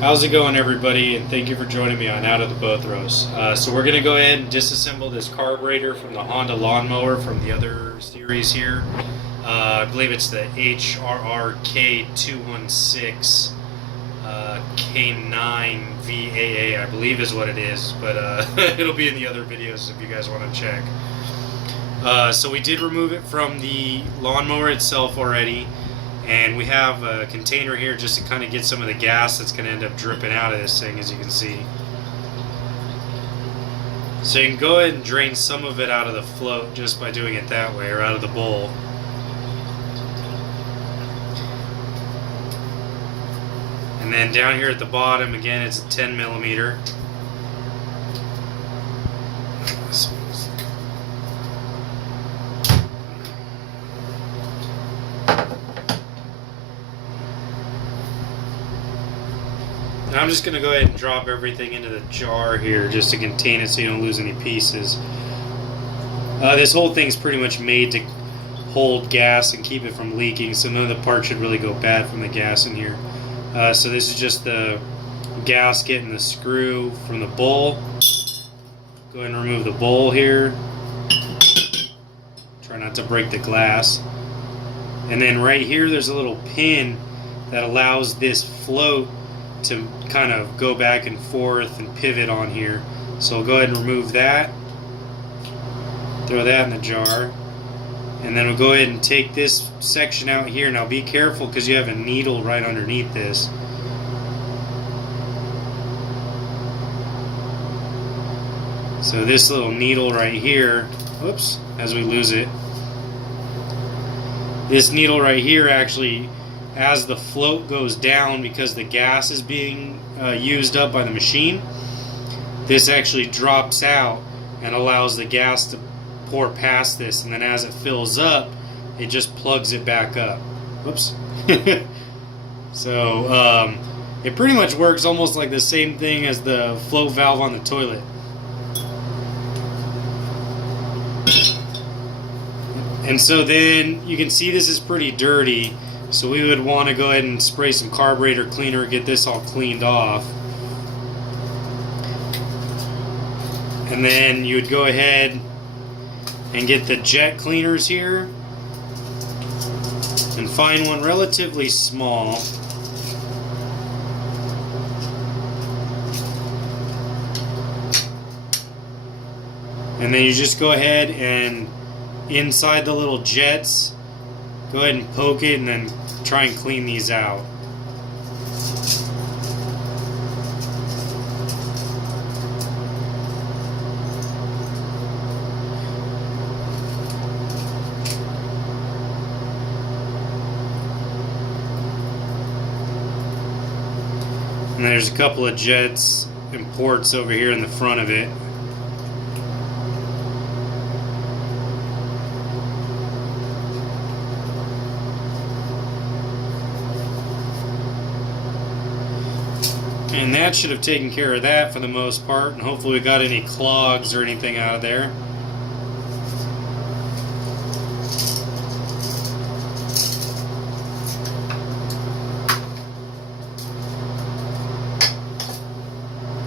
How's it going, everybody? And thank you for joining me on Out of the Bow Throws. So we're going to go ahead and disassemble this carburetor from the Honda lawnmower from the other series here. I believe it's the HRRK216 K9 VAA, I believe is what it is, but it'll be in the other videos if you guys want to check. So we did remove it from the lawnmower itself already, and we have a container here just to kind of get some of the gas that's going to end up dripping out of this thing, as you can see. So you can go ahead and drain some of it out of the float just by doing it that way, or out of the bowl. And then down here at the bottom, again, it's a 10 millimeter. Now I'm just going to go ahead and drop everything into the jar here just to contain it so you don't lose any pieces. This whole thing's pretty much made to hold gas and keep it from leaking, so none of the parts should really go bad from the gas in here. So this is just the gasket and the screw from the bowl. Go ahead and remove the bowl here. Try not to break the glass. And then right here there's a little pin that allows this float to kind of go back and forth and pivot on here. So we'll go ahead and remove that. Throw that in the jar. And then we'll go ahead and take this section out here. Now be careful because you have a needle right underneath this. So this little needle right here, whoops, as we lose it. This needle right here actually, as the float goes down because the gas is being used up by the machine, this actually drops out and allows the gas to pour past this, and then as it fills up it just plugs it back up. Whoops. So it pretty much works almost like the same thing as the float valve on the toilet. And so then you can see this is pretty dirty, so we would want to go ahead and spray some carburetor cleaner, get this all cleaned off. And then you would go ahead and get the jet cleaners here and find one relatively small. And then you just go ahead and inside the little jets, go ahead and poke it and then try and clean these out. And there's a couple of jets and ports over here in the front of it. And that should have taken care of that for the most part, and hopefully we got any clogs or anything out of there.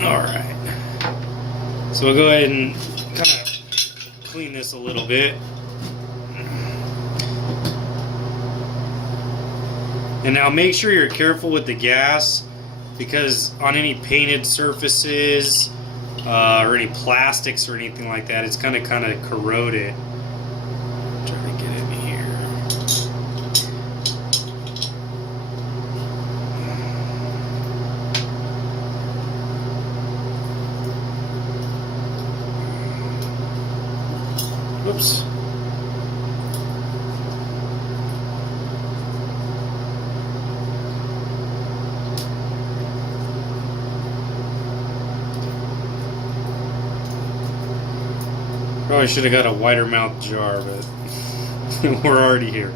Alright, so we'll go ahead and kind of clean this a little bit. And now make sure you're careful with the gas, because on any painted surfaces or any plastics or anything like that, it's kind of corroded. Try to get in here. Whoops. Probably should have got a wider mouth jar, but we're already here.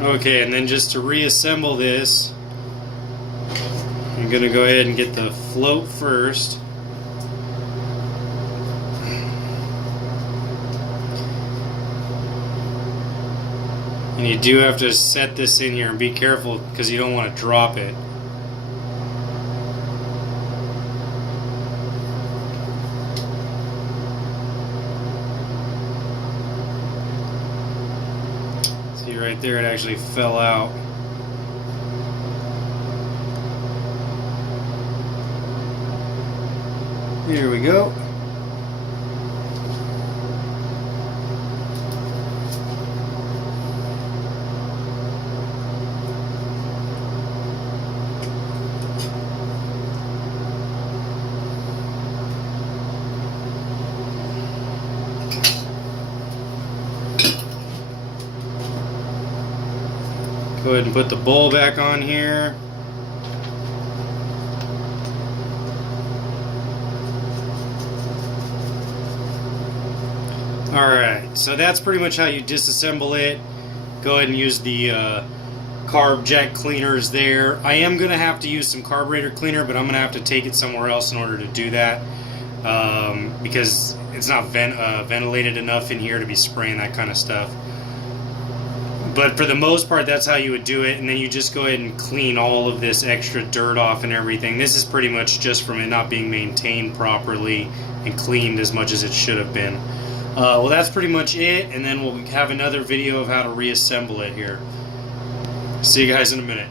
Okay, and then just to reassemble this, I'm going to go ahead and get the float first. And you do have to set this in here and be careful because you don't want to drop it. See right there, it actually fell out. Here we go. Go ahead and put the bowl back on here. Alright, so that's pretty much how you disassemble it. Go ahead and use the carb jack cleaners there. I am going to have to use some carburetor cleaner, but I'm going to have to take it somewhere else in order to do that. Because it's not ventilated enough in here to be spraying that kind of stuff. But for the most part, that's how you would do it, and then you just go ahead and clean all of this extra dirt off and everything. This is pretty much just from it not being maintained properly and cleaned as much as it should have been. Well, that's pretty much it, and then we'll have another video of how to reassemble it here. See you guys in a minute.